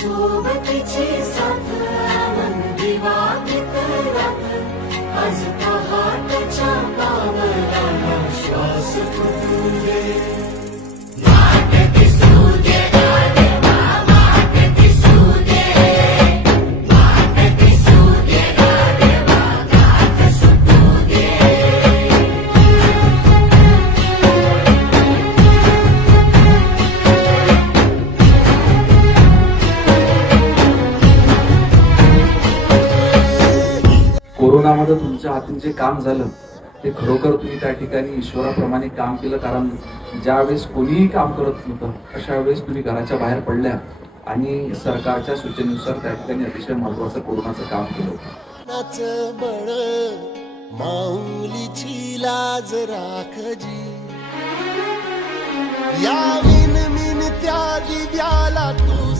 सोबतीची साथ आनंदी वाटेत आज पहाटच्या पावला श्वास कोरोनामध्ये तुमच्या हातून जे काम झालं ते खरोखर तुम्ही त्या ठिकाणी ईश्वराप्रमाणे काम केलं कारण ज्यावेळेस कोणीही काम करत नव्हतं अशा वेळेस तुम्ही घराच्या बाहेर पडल्या आणि सरकारच्या सूचनेनुसार त्या ठिकाणी अतिशय महत्वाचं कोरोनाचं काम केलं नाच माऊलीची लाज राखजी या विन मिन त्या दिव्याला तू